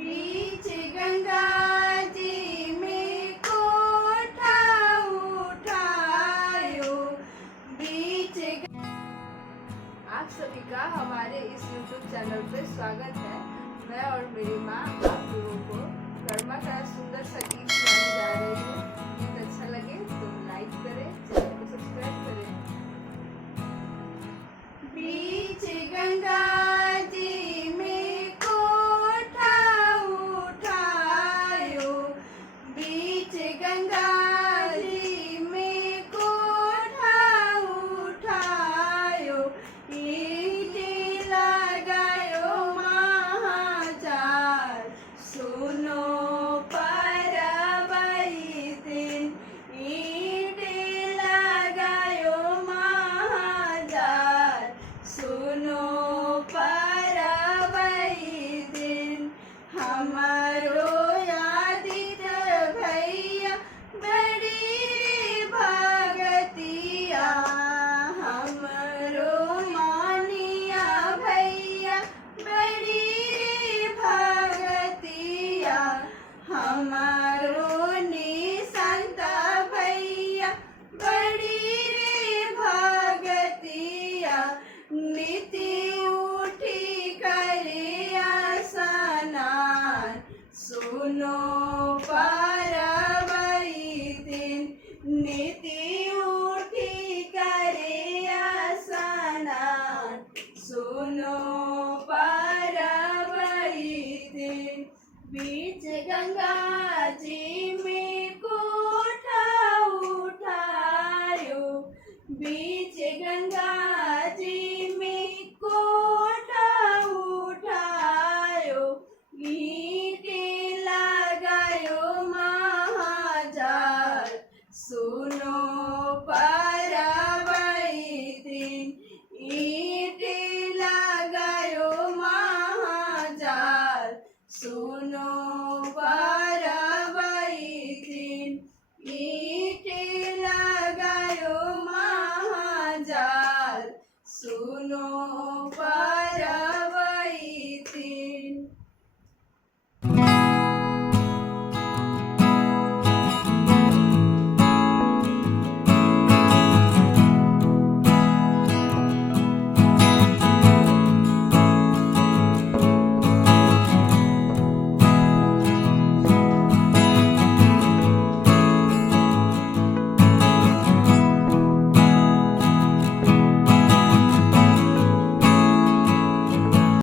बीच गंगा जी में कोठा उठायो बीच। आप सभी का हमारे इस YouTube चैनल पे स्वागत है। मैं और मेरी माँ आप लोगों को कर्मा का सुंदर सा गीत सुनाने जा रही हूँ। गीत अच्छा लगे तो लाइक करें, चैनल को सब्सक्राइब करें। बीच गंगा जी में कोठा उठायो बीच गंगा जी में कोठा उठायो ईट लगायो महाचार सुनो परबई दिन ईट लगायो महाचार सुनो परबई दिन। हमारो यादित भैया बड़ी रे भगतिया हमरो मानिया भैया बड़ी रे भगतिया हमारो निसंत भैया बड़ी रे भगतिया नीति उठी करे स्नान सुनो परबई दिन नीति उठी करे स्नान सुनो परबई दिन। बीच गंगा जी में कोठा उठायो बीच गंगा जी में कोठा उठायो ईट लगायो महाजाल सुनो परबई दिन ईट लगायो महाजाल सुनो